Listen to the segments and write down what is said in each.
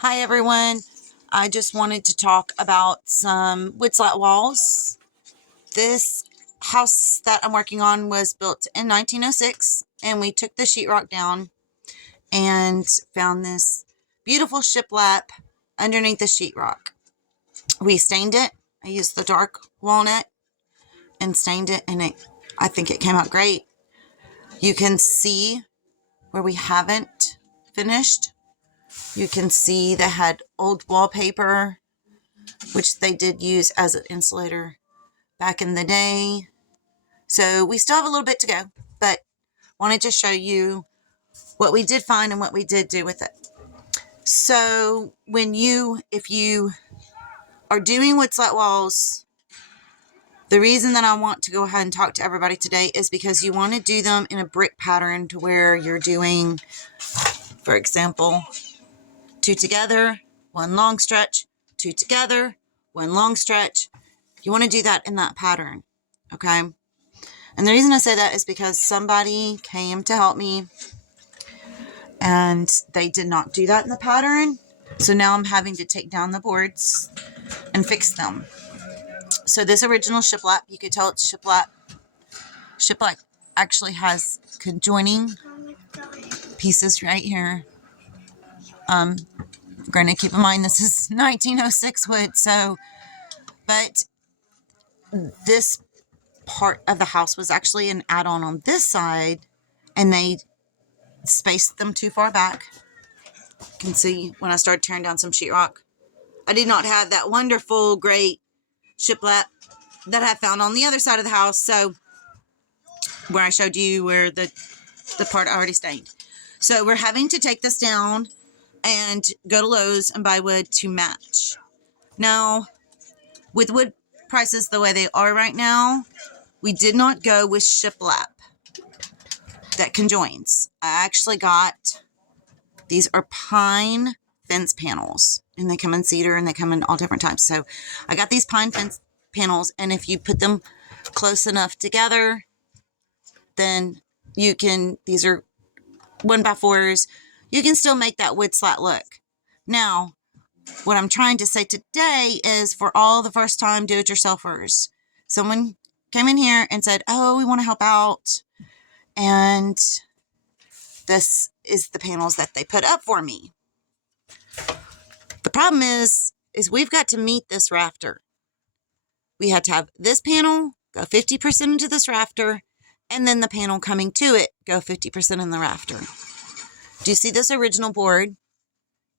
Hi everyone. I just wanted to talk about some wood slat walls. This house that I'm working on was built in 1906, and we took the sheetrock down and found this beautiful shiplap underneath the sheetrock. We stained it. I used the dark walnut and stained it, and I think it came out great. You can see where we haven't finished. You can see they had old wallpaper, which they did use as an insulator back in the day. So we still have a little bit to go, but wanted to show you what we did find and what we did do with it. So if you are doing wood slat walls, the reason that I want to go ahead and talk to everybody today is because you want to do them in a brick pattern to where you're doing, for example, 2 together, 1 long stretch, 2 together, 1 long stretch. You want to do that in that pattern, okay? And the reason I say that is because somebody came to help me and they did not do that in the pattern. So now I'm having to take down the boards and fix them. So this original shiplap, you could tell it's shiplap. Shiplap actually has conjoining pieces right here. Granted, keep in mind this is 1906 wood, but this part of the house was actually an add-on this side, and they spaced them too far back. You can see when I started tearing down some sheetrock, I did not have that wonderful, great shiplap that I found on the other side of the house. So where I showed you where the part I already stained. So we're having to take this down and go to Lowe's and buy wood to match. Now, with wood prices the way they are right now, we did not go with shiplap that conjoins. I actually got, these are pine fence panels, and they come in cedar and they come in all different types. So I got these pine fence panels, and if you put them close enough together, then you can, these are 1x4s, you can still make that wood slat look. Now, what I'm trying to say today is for all the first time do-it-yourselfers, someone came in here and said, oh, we want to help out, and this is the panels that they put up for me. The problem is we've got to meet this rafter. We had to have this panel go 50% into this rafter, and then the panel coming to it go 50% in the rafter. Do you see this original board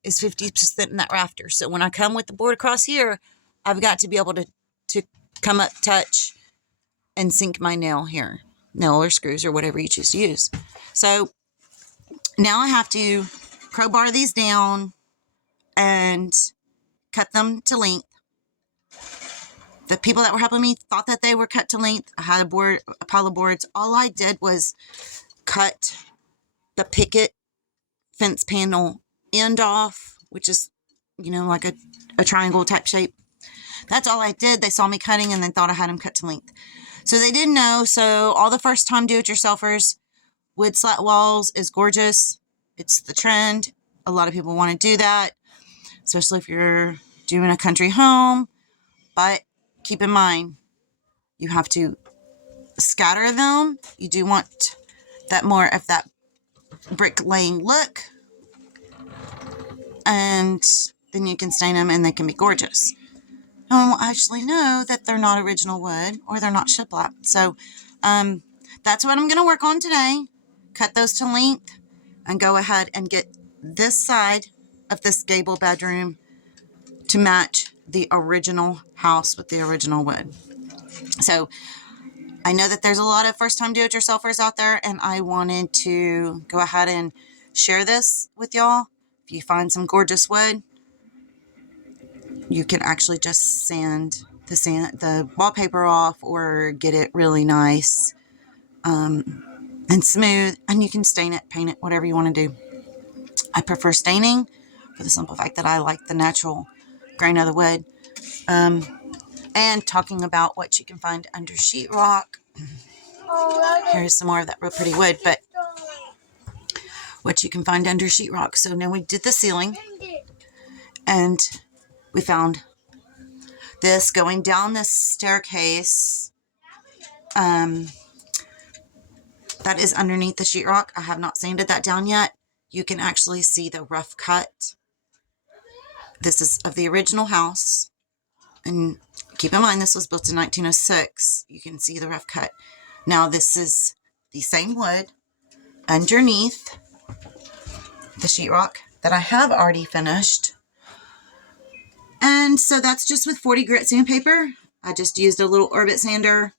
is 50% in that rafter? So when I come with the board across here, I've got to be able to come up, touch, and sink my nail here. Nail or screws or whatever you choose to use. So now I have to crowbar these down and cut them to length. The people that were helping me thought that they were cut to length. I had a pile of boards. All I did was cut the picket fence panel end off, which is, like a triangle type shape. That's all I did. They saw me cutting and they thought I had them cut to length. So they didn't know. So all the first time do-it-yourselfers, wood slat walls is gorgeous. It's the trend. A lot of people want to do that, especially if you're doing a country home. But keep in mind, you have to scatter them. You do want that more of that brick laying look. And then you can stain them and they can be gorgeous. No one will actually know that they're not original wood or they're not shiplap. So that's what I'm going to work on today. Cut those to length and go ahead and get this side of this gable bedroom to match the original house with the original wood. So I know that there's a lot of first-time do-it-yourselfers out there, and I wanted to go ahead and share this with y'all. If you find some gorgeous wood, you can actually just sand the wallpaper off or get it really nice and smooth, and you can stain it, paint it, whatever you want to do. I prefer staining for the simple fact that I like the natural grain of the wood. And talking about what you can find under sheetrock. Here's some more of that real pretty wood, but what you can find under sheetrock. So now we did the ceiling. And we found this going down this staircase. That is underneath the sheetrock. I have not sanded that down yet. You can actually see the rough cut. This is of the original house. And keep in mind, this was built in 1906. You can see the rough cut. Now, this is the same wood underneath the sheetrock that I have already finished. And so that's just with 40 grit sandpaper. I just used a little Orbit sander,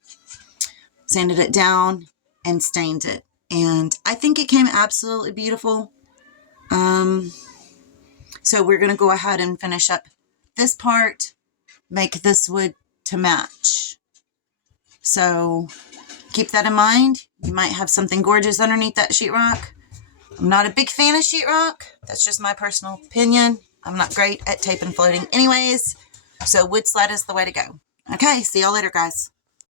sanded it down, and stained it. And I think it came absolutely beautiful. So we're going to go ahead and finish up this part, make this wood to match. So keep that in mind. You might have something gorgeous underneath that sheetrock. I'm not a big fan of sheetrock. That's just my personal opinion. I'm not great at tape and floating anyways. So wood slat is the way to go. Okay, see y'all later, guys.